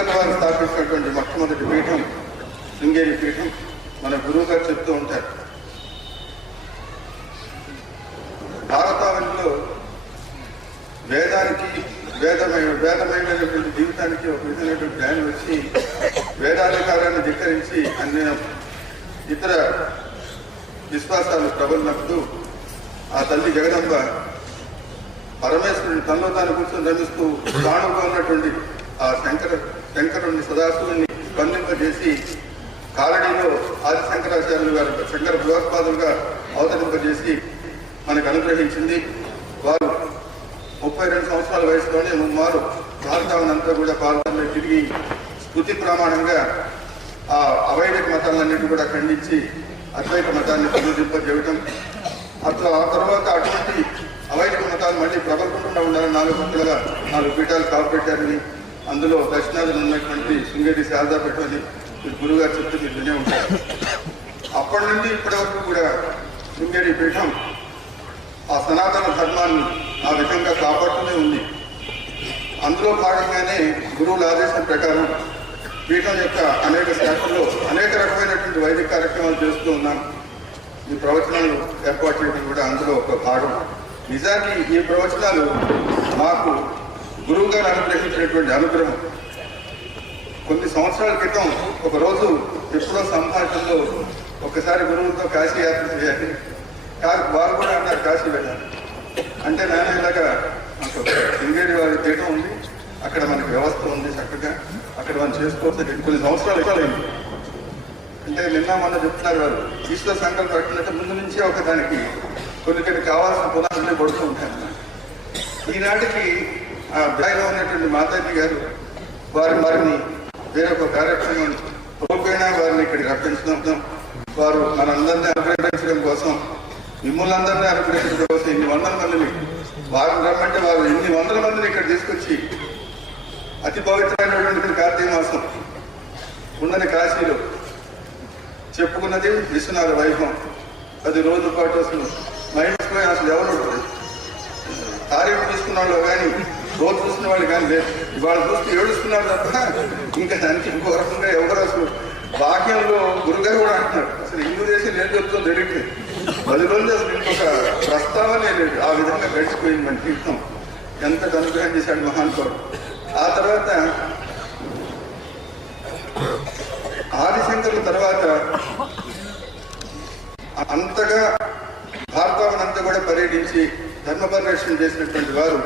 శంకర్ల వారు స్థాపించినటువంటి మొట్టమొదటి పీఠం శృంగేరి పీఠం. మన గురువు గారు చెప్తూ ఉంటారు, భారతావనిలో వేదానికి వేదమైనటువంటి జీవితానికి ఒక విధమైనటువంటి జ్ఞానం వచ్చి వేదాధికారాన్ని ధిక్కరించి అన్ని ఇతర విశ్వాసాలు ప్రబలినప్పుడు ఆ తల్లి జగదంబ పరమేశ్వరుని తనలో తాను కూర్చొని రమిస్తూ తానుగా ఉన్నటువంటి ఆ శంకరుని సదాశివుని స్పందింపజేసి కాలనీలో ఆది శంకరాచార్యులు గారు శంకర భగవత్పాదులుగా అవతరింపజేసి మనకు అనుగ్రహించింది. వారు 32 సంవత్సరాల వయసులోనే ముమ్మారు భారతావనంతా కూడా పాల్గొని తిరిగి స్మృతి ప్రమాణంగా ఆ అవైదిక మతాలన్నింటినీ కూడా ఖండించి అద్వైత మతాన్ని పునరుద్ధరింపజేయటం. అట్లా ఆ తర్వాత అటువంటి అవైదిక మతాలు మళ్ళీ ప్రబలకుండా ఉండాలని 4 పీఠాలు కాపాడారని, అందులో దక్షిణాదిలో ఉన్నటువంటి శృంగేరి శారదా పీఠం అని గురువుగారు చెప్తే మీరు వినే ఉంటారు. అప్పటి నుండి ఇప్పటి వరకు కూడా శృంగేరి పీఠం ఆ సనాతన ధర్మాన్ని ఆ విధంగా కాపాడుతూనే ఉంది. అందులో భాగంగానే గురువుల ఆదేశం ప్రకారం పీఠం యొక్క అనేక శాఖల్లో అనేక రకమైనటువంటి వైదిక కార్యక్రమాలు చేస్తూ ఉన్నాం. ఈ ప్రవచనాలు ఏర్పాటు చేయడం కూడా అందులో ఒక భాగం. నిజానికి ఈ ప్రవచనాలు మాకు గురువు గారు అనుగ్రహించినటువంటి అనుగ్రహం. కొన్ని సంవత్సరాల క్రితం ఒకరోజు ఎప్పుడో సంభాషణలో ఒకసారి గురువుతో కాశీ యాత్ర చేయాలి, వారు కూడా అన్నారు కాశీ వెళ్ళాలి అంటే, నేను ఇలాగా శృంగేరి వారి పీఠం ఉంది, అక్కడ మనకి వ్యవస్థ ఉంది చక్కగా, అక్కడ మనం చేసుకోవచ్చు. కొన్ని సంవత్సరాలు ఎక్కువైంది అంటే నిన్న మొన్న చెప్తున్నారు వారు ఈశ్వర సంకల్పం పెట్టినట్టు ముందు నుంచే ఒక దానికి కొన్ని కావాల్సిన పునాదులు పడుతూ ఉంటాయి. ఈనాటికి ఆ బ్రాయిలో ఉన్నటువంటి మాతాజీ గారు వారిని వేరొక కార్యక్రమం కోల్పోయినా వారిని ఇక్కడికి రప్పించడం, వారు మనందరినీ అనుగ్రహించడం కోసం, మిమ్మల్ని అందరినీ అనుగ్రహించడం కోసం ఇన్ని వందల మందిని వారిని రమ్మంటే వారు ఇన్ని వందల మందిని ఇక్కడ తీసుకొచ్చి అతి పవిత్రమైనటువంటి కార్తీక మాసం ఉన్నది కాశీలో చెప్పుకున్నది విశ్వనాథ వైభవం. 10 రోజుల పాటు అసలు మహిళ అసలు ఎవరు కార్యం తీసుకున్న వాళ్ళు కానీ రోజు చూసిన వాళ్ళు కానీ లేదు. ఇవాళ చూస్తే ఏడుస్తున్నారు తప్ప ఇంకా దానికి ఇంకో రకంగా ఎవరు అసలు వాక్యంలో గురుగారు కూడా అంటున్నారు, అసలు హిందూ దేశం ఏం చెప్తుందో తెలియట్లేదు. 10 రోజులు అసలు ఇంకొక ప్రస్తావనే లేదు. ఆ విధంగా గడిచిపోయింది మన తీర్థం. ఎంత అనుగ్రహం చేశాడు మహానుభావుడు. ఆ తర్వాత ఆదిశంకరుల తర్వాత అంతగా భారతావనంతా కూడా పర్యటించి ధర్మ పరిరక్షణ చేసినటువంటి వారు